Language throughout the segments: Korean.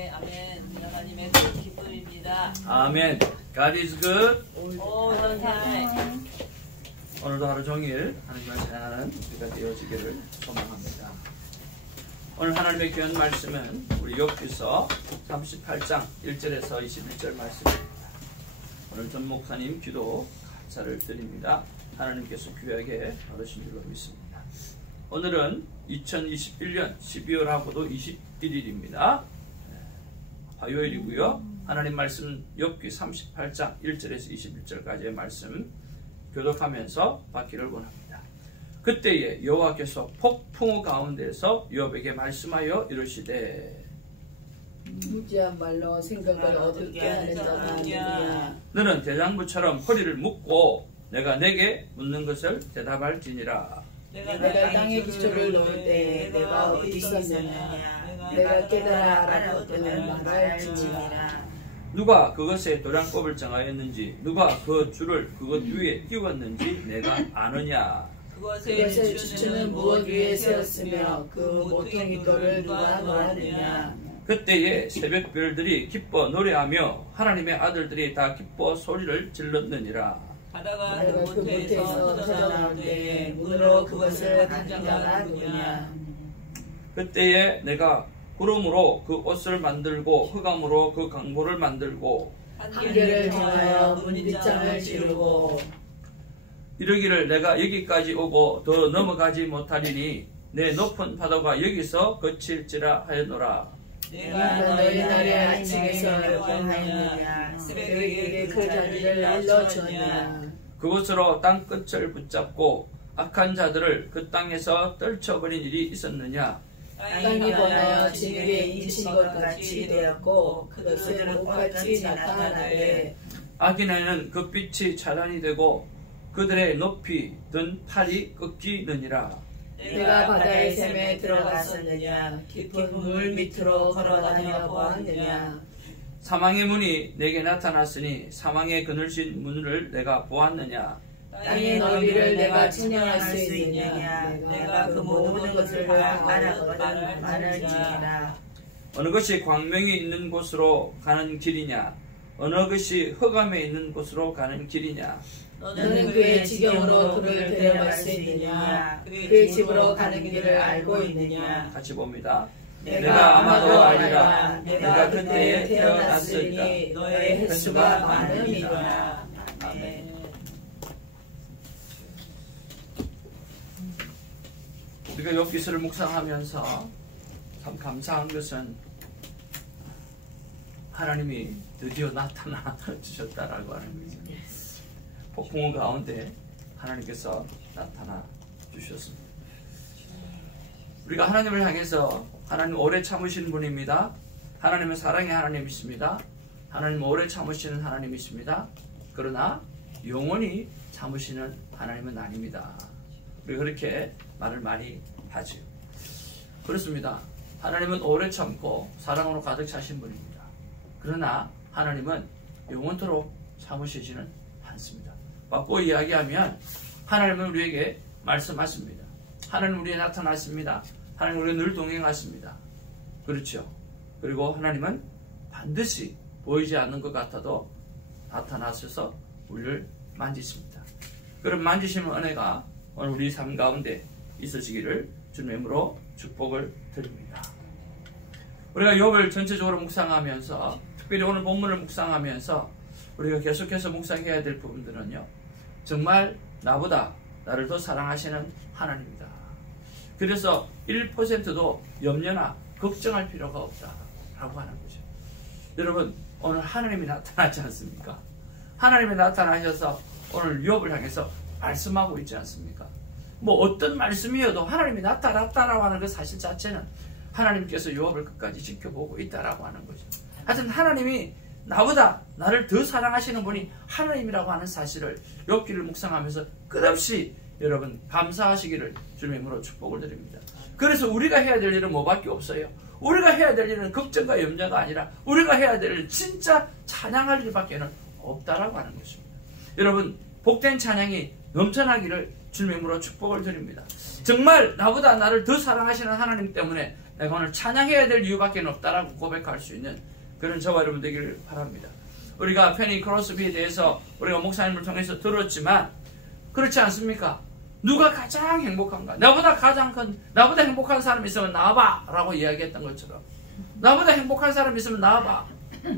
예, 아멘. 하나님의 큰 기쁨입니다. 아멘. God is good. All the time. 오늘도 하루 종일 하나님을 찬양하는 우리가 되어지기를 소망합니다. 오늘 하나님의 귀한 말씀은 우리 욥기서 38장 1절에서 21절 말씀입니다. 오늘 전 목사님 기도 감사를 드립니다. 하나님께서 귀하게 받으신 줄로 믿습니다. 오늘은 2021년 12월하고도 21일입니다. 화요일이고요. 하나님 말씀 욥기 38장 1절에서 21절까지의 말씀 교독하면서 받기를 원합니다. 그때에 여호와께서 폭풍우 가운데서 욥에게 말씀하여 이르시되 무지한 말로 생각을 어둡게 하는 자가 누구냐. 너는 대장부처럼 허리를 묶고 내가 내게 묻는 것을 대답할지니라. 내가 땅에 기초를 놓을 때 내가 어디 있었느냐. 내가 깨달아 알아보면 말할지니라. 누가 그것에 도량법을 정하였는지 누가 그 줄을 그것 위에 띄웠는지 내가 아느냐. 그것의 주추는 무엇 위에 세웠으며 그 모퉁이 돌을 누가 놓았느냐. 그때에 새벽별들이 기뻐 노래하며 하나님의 아들들이 다 기뻐 소리를 질렀느니라. 바다가 그 모태에서 터져나올 때에 문으로 그것을 닫은 자가 누구냐. 그때에 내가 구름으로 그 옷을 만들고 흑암으로 그 강보를 만들고 한계를 정하여 문빗장을 지르고 이르기를 내가 여기까지 오고 더 넘어가지 못하리니 내 높은 파도가 여기서 그칠지라 하였노라. 내가 너희 날의 아침에서 여경하였느냐. 새벽에 그 자리를 일러주었느냐. 그곳으로 땅끝을 붙잡고 악한 자들을 그 땅에서 떨쳐버린 일이 있었느냐. 땅이 번하여 진흙에 잊힌 것 같이 되었고 그것은 목같이 나타나되 악인에는 그 빛이 차단이 되고 그들의 높이 든 팔이 꺾이느니라. 내가 바다의 샘에 들어갔었느냐. 깊은 물 밑으로 걸어다녀 보았느냐. 사망의 문이 내게 나타났으니 사망의 그늘진 문을 내가 보았느냐. 땅의 넓이를 내가 측량할 수 있느냐. 내가 그 모든 것을 다 알아보는 말을지니라. 어느 것이 광명이 있는 곳으로 가는 길이냐 어느 것이 흑암에 있는 곳으로 가는 길이냐. 너는 그의 지경으로 그를 데려갈 수 있느냐. 그의 집으로 가는 길을 알고 있느냐. 같이 봅니다. 내가 아마도 알리라. 내가 그때에 태어났으니 너의 횟수가 많음이라. 아멘. 우리가 욥기서를 묵상하면서 참 감사한 것은 하나님이 드디어 나타나 주셨다라고 하는 거죠. 폭풍우 가운데 하나님께서 나타나 주셨습니다. 우리가 하나님을 향해서 하나님 오래 참으시는 분입니다. 하나님은 사랑의 하나님이십니다. 하나님은 오래 참으시는 하나님이십니다. 그러나 영원히 참으시는 하나님은 아닙니다. 우리가 그렇게 말을 많이 하죠. 그렇습니다. 하나님은 오래 참고 사랑으로 가득 차신 분입니다. 그러나 하나님은 영원토록 참으시지는 않습니다. 바꿔 이야기하면 하나님은 우리에게 말씀하십니다. 하나님은 우리에 나타나십니다. 하나님은 우리에 늘 동행하십니다. 그렇죠. 그리고 하나님은 반드시 보이지 않는 것 같아도 나타나셔서 우리를 만지십니다. 그런 만지시는 은혜가 오늘 우리 삶 가운데 있으시기를 주님의 이름으로 축복을 드립니다. 우리가 욥을 전체적으로 묵상하면서 특별히 오늘 본문을 묵상하면서 우리가 계속해서 묵상해야 될 부분들은요. 정말 나보다 나를 더 사랑하시는 하나님이다. 그래서 1%도 염려나 걱정할 필요가 없다라고 하는 거죠. 여러분 오늘 하나님이 나타나지 않습니까? 하나님이 나타나셔서 오늘 욥을 향해서 말씀하고 있지 않습니까? 뭐 어떤 말씀이어도 하나님이 나타났다라고 하는 그 사실 자체는 하나님께서 욥을 끝까지 지켜보고 있다라고 하는 거죠. 하여튼 하나님이 나보다 나를 더 사랑하시는 분이 하나님이라고 하는 사실을 욥기를 묵상하면서 끝없이 여러분 감사하시기를 주님의 이름으로 축복을 드립니다. 그래서 우리가 해야 될 일은 뭐밖에 없어요. 우리가 해야 될 일은 걱정과 염려가 아니라 우리가 해야 될 일은 진짜 찬양할 일밖에는 없다라고 하는 것입니다. 여러분 복된 찬양이 넘쳐나기를 주님의 이름으로 축복을 드립니다. 정말 나보다 나를 더 사랑하시는 하나님 때문에 내가 오늘 찬양해야 될 이유밖에 없다라고 고백할 수 있는 그런 저와 여러분 되기를 바랍니다. 우리가 페니 크로스비에 대해서 우리가 목사님을 통해서 들었지만 그렇지 않습니까? 누가 가장 행복한가? 나보다 행복한 사람이 있으면 나와봐 라고 이야기했던 것처럼, 나보다 행복한 사람이 있으면 나와봐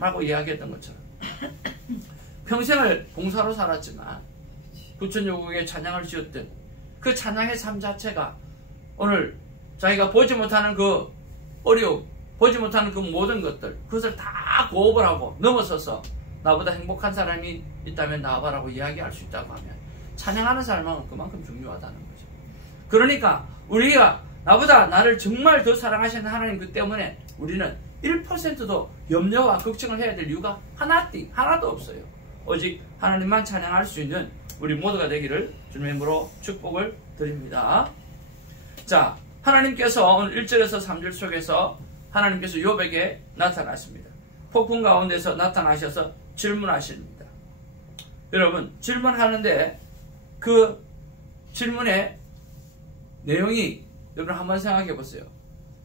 라고 이야기했던 것처럼, 평생을 봉사로 살았지만 부천여고에 찬양을 지었던 그 찬양의 삶 자체가 오늘 자기가 보지 못하는 그 어려움, 보지 못하는 그 모든 것들, 그것을 다 고업을 하고 넘어서서 나보다 행복한 사람이 있다면 나와봐라고 이야기할 수 있다고 하면 찬양하는 사람은 그만큼 중요하다는 거죠. 그러니까 우리가 나보다 나를 정말 더 사랑하시는 하나님 그 때문에 우리는 1%도 염려와 걱정을 해야 될 이유가 하나도 없어요. 오직 하나님만 찬양할 수 있는 우리 모두가 되기를 주님의 이름으로 축복을 드립니다. 자, 하나님께서 오늘 1절에서 3절 속에서 하나님께서 욥에게 나타나십니다. 폭풍 가운데서 나타나셔서 질문하십니다. 여러분, 질문하는데 그 질문의 내용이 여러분 한번 생각해 보세요.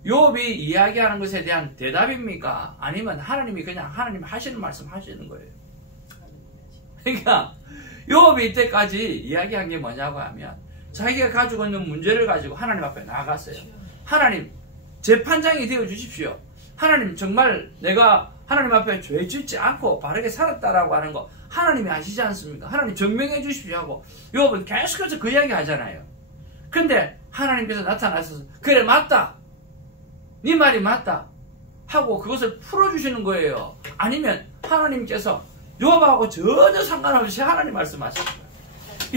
욥이 이야기하는 것에 대한 대답입니까? 아니면 하나님이 그냥 하나님 하시는 말씀 하시는 거예요? 그러니까 욥이 이때까지 이야기한 게 뭐냐고 하면 자기가 가지고 있는 문제를 가지고 하나님 앞에 나갔어요. 하나님, 재판장이 되어 주십시오. 하나님, 정말 내가 하나님 앞에 죄 짓지 않고 바르게 살았다라고 하는 거 하나님이 아시지 않습니까? 하나님 증명해 주십시오 하고 욥은 계속해서 그 이야기 하잖아요. 근데 하나님께서 나타나셔서 그래 맞다, 네 말이 맞다 하고 그것을 풀어주시는 거예요. 아니면 하나님께서 욥하고 전혀 상관없이 하나님 말씀하시는 거예요.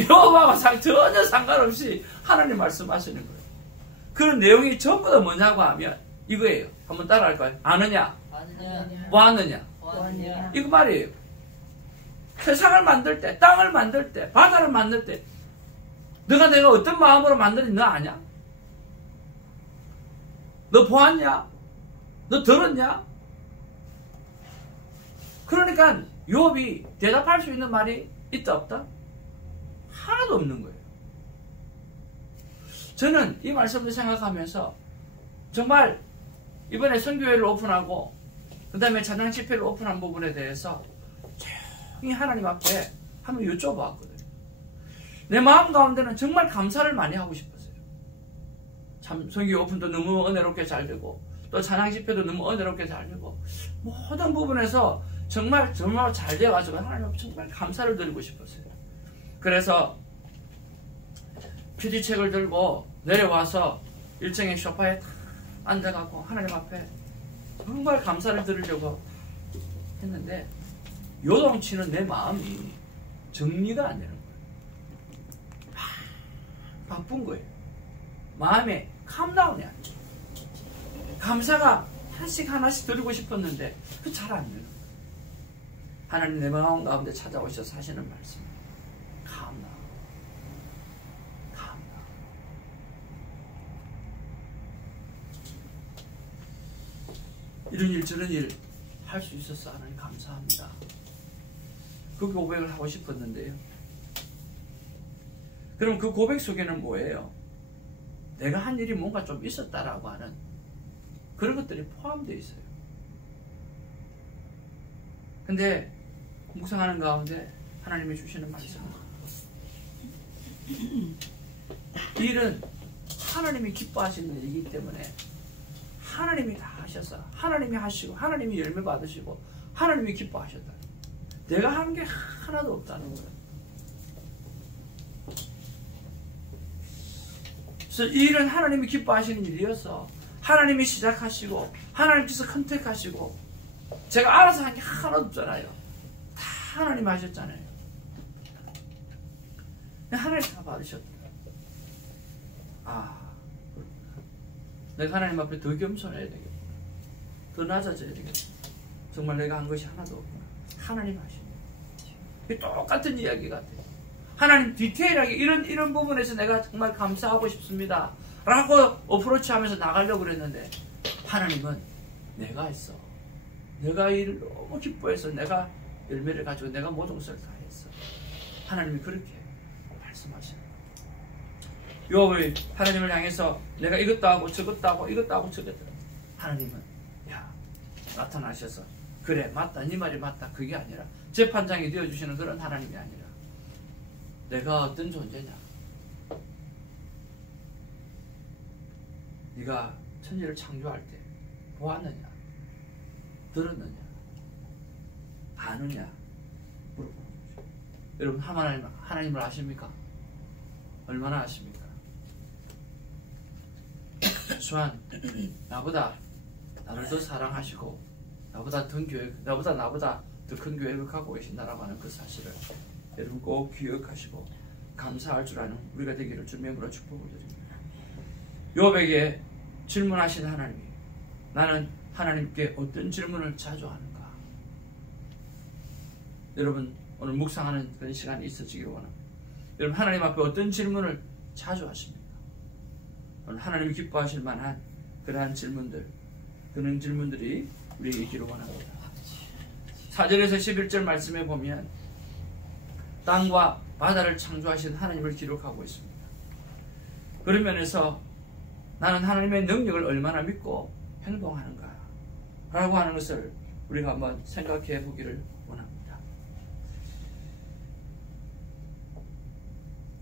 욥하고 전혀 상관없이 하나님 말씀하시는 거예요. 그런 내용이 전부 다 뭐냐고 하면 이거예요. 한번 따라할까요? 아느냐? 뭐 하느냐? 이거 말이에요. 세상을 만들 때, 땅을 만들 때, 바다를 만들 때 내가 어떤 마음으로 만드는지 너 아냐? 너 보았냐? 너 들었냐? 그러니까 욥이 대답할 수 있는 말이 있다 없다? 하나도 없는 거예요. 저는 이 말씀을 생각하면서 정말 이번에 선교회를 오픈하고 그 다음에 찬양 집회를 오픈한 부분에 대해서 조용히 하나님 앞에 한번 여쭤보았거든요. 내 마음 가운데는 정말 감사를 많이 하고 싶었어요. 참 선교회 오픈도 너무 은혜롭게 잘 되고 또 찬양 집회도 너무 은혜롭게 잘 되고 모든 부분에서 정말 잘 되어가지고 하나님 앞에 정말 감사를 드리고 싶었어요. 그래서 PD책을 들고 내려와서 1층의 소파에 딱 앉아갖고 하나님 앞에 정말 감사를 드리려고 했는데 요동치는 내 마음이 정리가 안 되는 거예요. 바쁜 거예요. 마음에 캄다운이 안 돼요. 감사가 하나씩 드리고 싶었는데 그 잘 안 되는 거예요. 하나님 내 마음 가운데 찾아오셔서 하시는 말씀, 캄다운. 이런 일 저런 일 할 수 있어서 하나님 감사합니다. 그 고백을 하고 싶었는데요. 그럼 그 고백 속에는 뭐예요? 내가 한 일이 뭔가 좀 있었다라고 하는 그런 것들이 포함되어 있어요. 근데 묵상하는 가운데 하나님이 주시는 말씀은 이 일은 하나님이 기뻐하시는 일이기 때문에 하나님이 다 하셔서 하나님이 하시고 하나님이 열매 받으시고 하나님이 기뻐하셨다. 내가 한 게 하나도 없다는 거예요. 그래서 이 일은 하나님이 기뻐하시는 일이어서 하나님이 시작하시고 하나님께서 컨택하시고 제가 알아서 한 게 하나도 없잖아요. 다 하나님 하셨잖아요. 하나님 다 받으셨다. 내가 하나님 앞에 더 겸손해야 되겠다. 더 낮아져야 되겠다. 정말 내가 한 것이 하나도 없구나. 하나님 하시네. 이게 똑같은 이야기 같아요. 하나님 디테일하게 이런 부분에서 내가 정말 감사하고 싶습니다 라고 어프로치 하면서 나가려고 그랬는데 하나님은 내가 했어. 내가 이 일을 너무 기뻐해서 내가 열매를 가지고 내가 모든 것을 다 했어. 하나님이 그렇게 말씀하시는 욥이 하나님을 향해서 내가 이것도 하고 저것도 하고 이것도 하고 저것도 하고 하나님은 나타나셔서 그래 맞다 네 말이 맞다 그게 아니라 재판장이 되어주시는 그런 하나님이 아니라 내가 어떤 존재냐, 네가 천지를 창조할 때 보았느냐, 들었느냐, 아느냐 물어보는 거죠. 여러분 하나님을 아십니까? 얼마나 아십니까? 최소한 나를 더 사랑하시고 나보다 더 큰 계획을 갖고 계신다라고 하는 그 사실을 여러분 꼭 기억하시고 감사할 줄 아는 우리가 되기를 주님의 이름으로 축복을 드립니다. 욥에게 질문하신 하나님이 나는 하나님께 어떤 질문을 자주 하는가? 여러분 오늘 묵상하는 그런 시간이 있어지기를 원합니다. 여러분 하나님 앞에 어떤 질문을 자주 하십니까? 오늘 하나님이 기뻐하실 만한 그러한 질문들, 그런 질문들이 우리에게 있기를 원합니다. 4절에서 11절 말씀에 보면 땅과 바다를 창조하신 하나님을 기록하고 있습니다. 그런 면에서 나는 하나님의 능력을 얼마나 믿고 행동하는가 라고 하는 것을 우리가 한번 생각해 보기를 원합니다.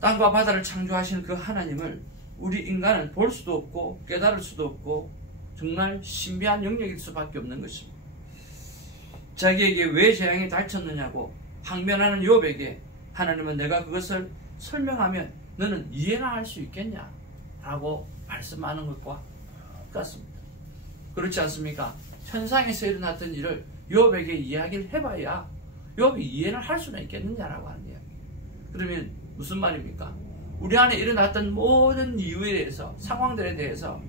땅과 바다를 창조하신 그 하나님을 우리 인간은 볼 수도 없고 깨달을 수도 없고 정말 신비한 영역일 수밖에 없는 것입니다. 자기에게 왜 재앙이 닥쳤느냐고 항변하는 욥에게 하나님은 내가 그것을 설명하면 너는 이해나 할 수 있겠냐 라고 말씀하는 것과 같습니다. 그렇지 않습니까? 천상에서 일어났던 일을 욥에게 이야기를 해봐야 욥이 이해를 할 수는 있겠느냐라고 하는 이야기예요. 그러면 무슨 말입니까? 우리 안에 일어났던 모든 이유에 대해서, 상황들에 대해서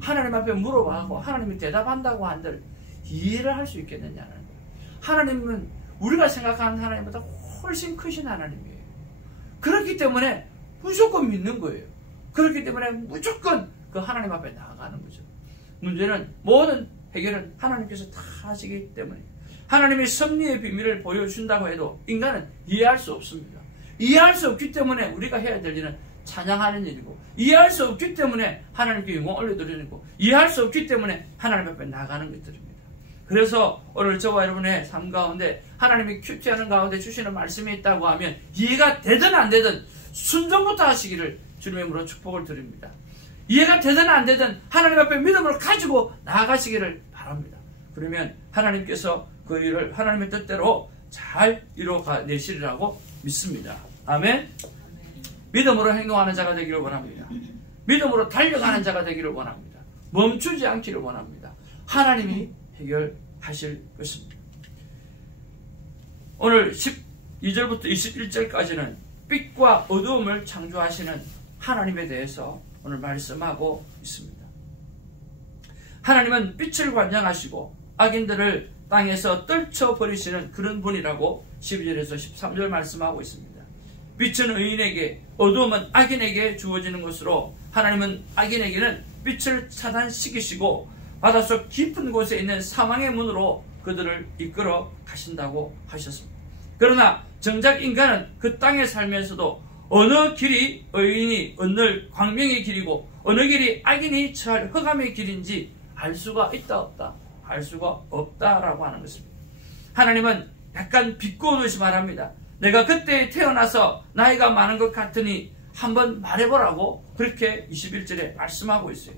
하나님 앞에 물어봐고 하나님이 대답한다고 한들 이해를 할 수 있겠느냐는 거예요. 하나님은 우리가 생각하는 하나님보다 훨씬 크신 하나님이에요. 그렇기 때문에 무조건 믿는 거예요. 그렇기 때문에 무조건 그 하나님 앞에 나아가는 거죠. 문제는 모든 해결은 하나님께서 다 하시기 때문에 하나님이 섭리의 비밀을 보여준다고 해도 인간은 이해할 수 없습니다. 이해할 수 없기 때문에 우리가 해야 될 일은 찬양하는 일이고, 이해할 수 없기 때문에 하나님께 영광 올려드리는 거고, 이해할 수 없기 때문에 하나님 앞에 나가는 것들입니다. 그래서 오늘 저와 여러분의 삶 가운데 하나님이 큐티하는 가운데 주시는 말씀이 있다고 하면 이해가 되든 안 되든 순종부터 하시기를 주님의 이름으로 축복을 드립니다. 이해가 되든 안 되든 하나님 앞에 믿음을 가지고 나아가시기를 바랍니다. 그러면 하나님께서 그 일을 하나님의 뜻대로 잘 이루어내시리라고 믿습니다. 아멘. 믿음으로 행동하는 자가 되기를 원합니다. 믿음으로 달려가는 자가 되기를 원합니다. 멈추지 않기를 원합니다. 하나님이 해결하실 것입니다. 오늘 12절부터 21절까지는 빛과 어두움을 창조하시는 하나님에 대해서 오늘 말씀하고 있습니다. 하나님은 빛을 관장하시고 악인들을 땅에서 떨쳐버리시는 그런 분이라고 12절에서 13절 말씀하고 있습니다. 빛은 의인에게, 어두움은 악인에게 주어지는 것으로 하나님은 악인에게는 빛을 차단시키시고 바닷속 깊은 곳에 있는 사망의 문으로 그들을 이끌어 가신다고 하셨습니다. 그러나 정작 인간은 그 땅에 살면서도 어느 길이 의인이 얻는 광명의 길이고 어느 길이 악인이 처할 흑암의 길인지 알 수가 있다 없다? 알 수가 없다라고 하는 것입니다. 하나님은 약간 비꼬듯이 말합니다. 내가 그때 태어나서 나이가 많은 것 같으니 한번 말해보라고 그렇게 21절에 말씀하고 있어요.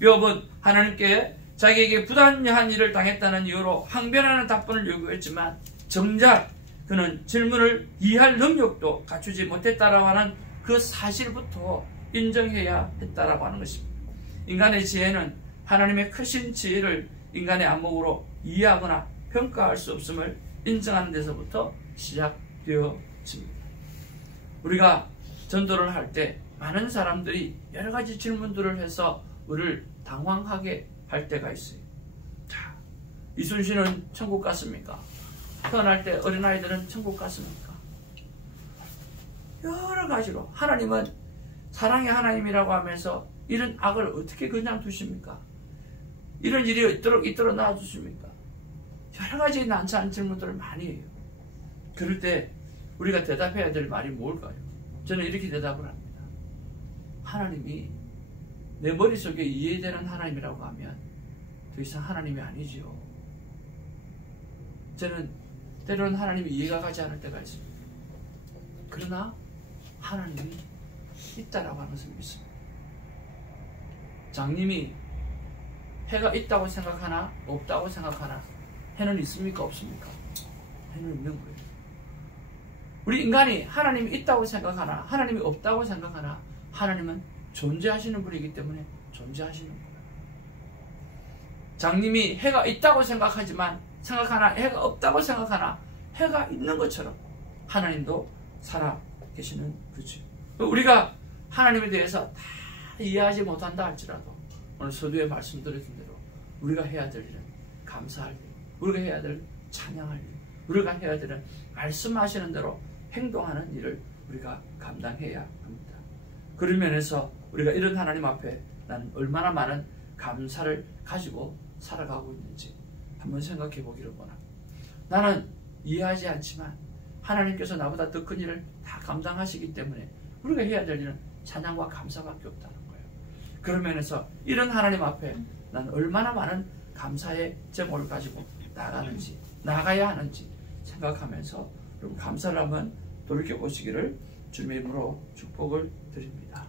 욥은 하나님께 자기에게 부당한 일을 당했다는 이유로 항변하는 답변을 요구했지만 정작 그는 질문을 이해할 능력도 갖추지 못했다라고 하는 그 사실부터 인정해야 했다라고 하는 것입니다. 인간의 지혜는 하나님의 크신 지혜를 인간의 안목으로 이해하거나 평가할 수 없음을 인정하는 데서부터 시작되어집니다. 우리가 전도를 할 때 많은 사람들이 여러 가지 질문들을 해서 우리를 당황하게 할 때가 있어요. 자, 이순신은 천국 갔습니까? 태어날 때 어린아이들은 천국 갔습니까? 여러 가지로 하나님은 사랑의 하나님이라고 하면서 이런 악을 어떻게 그냥 두십니까? 이런 일이 있도록 놔두십니까? 여러 가지 난처한 질문들을 많이 해요. 그럴 때 우리가 대답해야 될 말이 뭘까요? 저는 이렇게 대답을 합니다. 하나님이 내 머릿속에 이해되는 하나님이라고 하면 더 이상 하나님이 아니지요. 저는 때로는 하나님이 이해가 가지 않을 때가 있습니다. 그러나 하나님이 있다라고 하는 것을 믿습니다. 장님이 해가 있다고 생각하나 없다고 생각하나 해는 있습니까 없습니까? 해는 있는 거예요. 우리 인간이 하나님이 있다고 생각하나 하나님이 없다고 생각하나 하나님은 존재하시는 분이기 때문에 존재하시는 거예요. 장님이 해가 있다고 생각하나 해가 없다고 생각하나 해가 있는 것처럼 하나님도 살아 계시는 거죠. 우리가 하나님에 대해서 다 이해하지 못한다 할지라도 오늘 서두에 말씀드렸던 대로 우리가 해야 될 일은 감사할 일, 우리가 해야 될 찬양할 일, 우리가 해야 될 말씀하시는 대로 행동하는 일을 우리가 감당해야 합니다. 그런 면에서 우리가 이런 하나님 앞에 나는 얼마나 많은 감사를 가지고 살아가고 있는지 한번 생각해 보기를 원합니다. 나는 이해하지 않지만 하나님께서 나보다 더 큰 일을 다 감당하시기 때문에 우리가 해야 될 일은 찬양과 감사밖에 없다는 거예요. 그런 면에서 이런 하나님 앞에 나는 얼마나 많은 감사의 제목을 가지고 나가야 하는지 생각하면서 여러분 감사를 한번 돌이켜보시기를 주님의 이름으로 축복을 드립니다.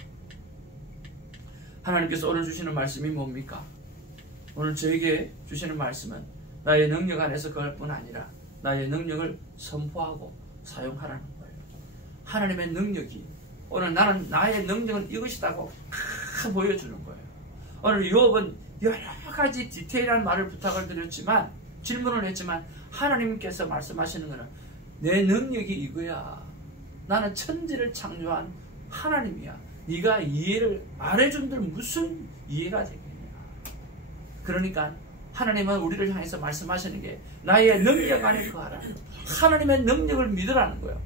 하나님께서 오늘 주시는 말씀이 뭡니까? 오늘 저에게 주시는 말씀은 나의 능력 안에서 그럴 뿐 아니라 나의 능력을 선포하고 사용하라는 거예요. 하나님의 능력이 오늘 나는 나의 능력은 이것이다고 다 보여주는 거예요. 오늘 욥은 여러 가지 디테일한 말을 부탁을 드렸지만 질문을 했지만 하나님께서 말씀하시는 것은 내 능력이 이거야. 나는 천지를 창조한 하나님이야. 네가 이해를 말해준들 무슨 이해가 되겠냐. 그러니까 하나님은 우리를 향해서 말씀하시는 게 나의 능력 안에 거하라. 하나님의 능력을 믿으라는 거예요.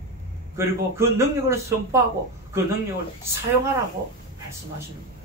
그리고 그 능력을 선포하고 그 능력을 사용하라고 말씀하시는 거예요.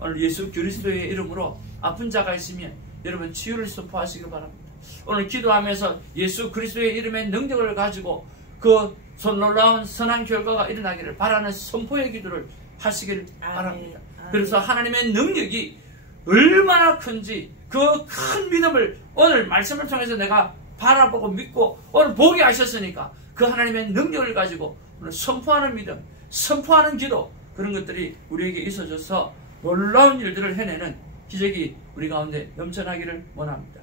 오늘 예수 그리스도의 이름으로 아픈 자가 있으면 여러분 치유를 선포하시기 바랍니다. 오늘 기도하면서 예수 그리스도의 이름의 능력을 가지고 그 놀라운 선한 결과가 일어나기를 바라는 선포의 기도를 하시길 바랍니다. 그래서 하나님의 능력이 얼마나 큰지 그 큰 믿음을 오늘 말씀을 통해서 내가 바라보고 믿고 오늘 보게 하셨으니까 그 하나님의 능력을 가지고 오늘 선포하는 믿음, 선포하는 기도 그런 것들이 우리에게 있어져서 놀라운 일들을 해내는 기적이 우리 가운데 넘쳐나기를 원합니다.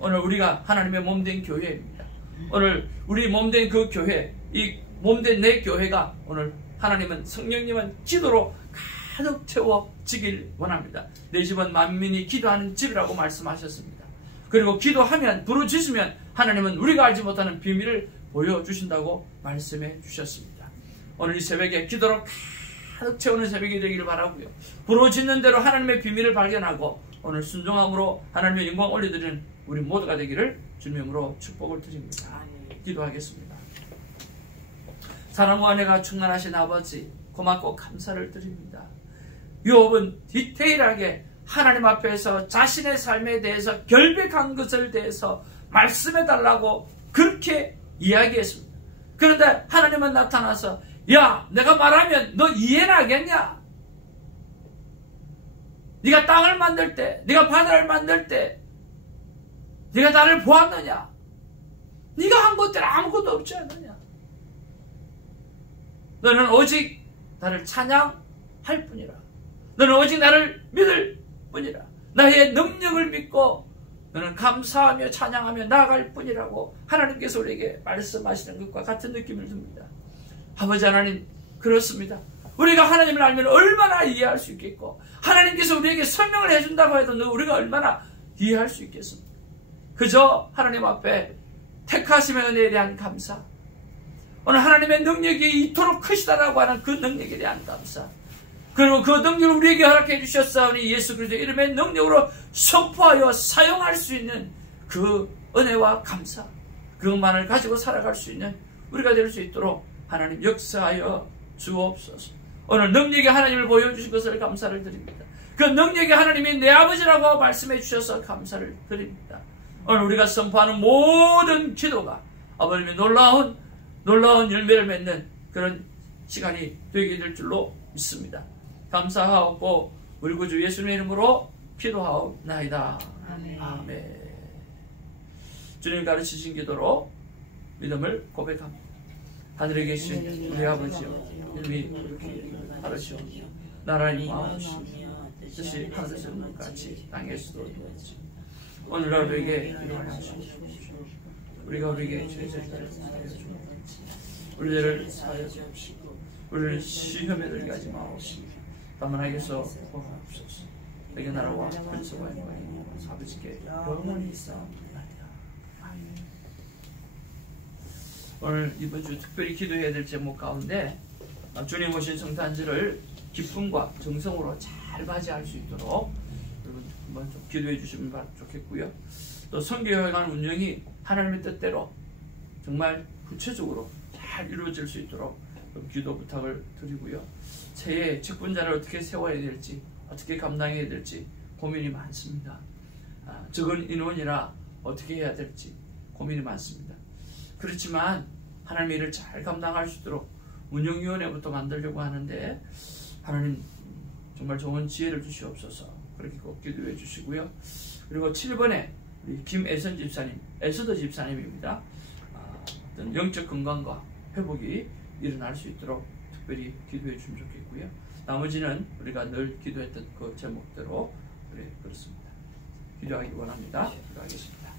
오늘 우리가 하나님의 몸된 교회입니다. 오늘 우리 몸된 그 교회, 이 몸된 내 교회가 오늘 하나님은 성령님은 기도로 가득 채워지길 원합니다. 내 집은 만민이 기도하는 집이라고 말씀하셨습니다. 그리고 기도하면 부르짖으면 하나님은 우리가 알지 못하는 비밀을 보여주신다고 말씀해 주셨습니다. 오늘 이 새벽에 기도로 가득 채우는 새벽이 되기를 바라고요. 부르짖는 대로 하나님의 비밀을 발견하고 오늘 순종함으로 하나님의 영광 올려드리는 우리 모두가 되기를 주님으로 축복을 드립니다. 기도하겠습니다. 사랑과 은혜가 충만하신 아버지 고맙고 감사를 드립니다. 욥은 디테일하게 하나님 앞에서 자신의 삶에 대해서 결백한 것을 대해서 말씀해 달라고 그렇게 이야기했습니다. 그런데 하나님은 나타나서 야 내가 말하면 너 이해는 하겠냐? 네가 땅을 만들 때 네가 바다를 만들 때 네가 나를 보았느냐? 네가 한 것들 아무것도 없지 않느냐? 너는 오직 나를 찬양할 뿐이라. 너는 오직 나를 믿을 뿐이라. 나의 능력을 믿고 너는 감사하며 찬양하며 나아갈 뿐이라고 하나님께서 우리에게 말씀하시는 것과 같은 느낌을 듭니다. 아버지 하나님 그렇습니다. 우리가 하나님을 알면 얼마나 이해할 수 있겠고 하나님께서 우리에게 설명을 해준다고 해도 우리가 얼마나 이해할 수 있겠습니까? 그저 하나님 앞에 택하심의 은혜에 대한 감사, 오늘 하나님의 능력이 이토록 크시다라고 하는 그 능력에 대한 감사, 그리고 그 능력을 우리에게 허락해 주셨사오니 예수 그리스도의 이름의 능력으로 선포하여 사용할 수 있는 그 은혜와 감사, 그것만을 가지고 살아갈 수 있는 우리가 될 수 있도록 하나님 역사하여 주옵소서. 오늘 능력의 하나님을 보여주신 것을 감사를 드립니다. 그 능력의 하나님이 내 아버지라고 말씀해 주셔서 감사를 드립니다. 오늘 우리가 선포하는 모든 기도가 아버님의 놀라운 열매를 맺는 그런 시간이 되게 될 줄로 믿습니다. 감사하고 우리 구주 예수님의 이름으로 기도하옵나이다. 아멘. 아멘. 주님 가르치신 기도로 믿음을 고백합니다. 하늘에 계신 우리 아버지여, 이름이 바르시오. 나라의 마음이시오. 뜻이 하늘에서 있는 것 같이 땅에서도 이루어지고, 오늘 우리에게 일용할 주시옵소서. 우리가 우리에게 죄를 사하여 주옵소서. 우리 죄를 사하여 주옵시고 우리를 시험에 들게 하지 마옵시고 다만 하게서 구하옵소서. 내게 나라와 권세와 영광이 아버지께 영원히 있사옵나이다. 아멘. 오늘 이번 주 특별히 기도해야 될 제목 가운데 주님 오신 성탄절을 기쁨과 정성으로 잘 맞이할 수 있도록 여러분 한번 좀 기도해 주시면 좋겠고요. 또 선교회관 운영이 하나님의 뜻대로 정말 구체적으로 잘 이루어질 수 있도록 기도 부탁을 드리고요. 새해 직분자를 어떻게 세워야 될지, 어떻게 감당해야 될지 고민이 많습니다. 적은 인원이라 어떻게 해야 될지 고민이 많습니다. 그렇지만 하나님의 일을 잘 감당할 수 있도록 운영위원회부터 만들려고 하는데 하나님 정말 좋은 지혜를 주시옵소서. 그렇게 꼭 기도해 주시고요. 그리고 7번에 우리 김애선 집사님, 에스더 집사님입니다. 어떤 영적 건강과 회복이 일어날 수 있도록 특별히 기도해 주면 좋겠고요. 나머지는 우리가 늘 기도했던 그 제목대로 그렇습니다. 기도하기 원합니다. 기도하겠습니다.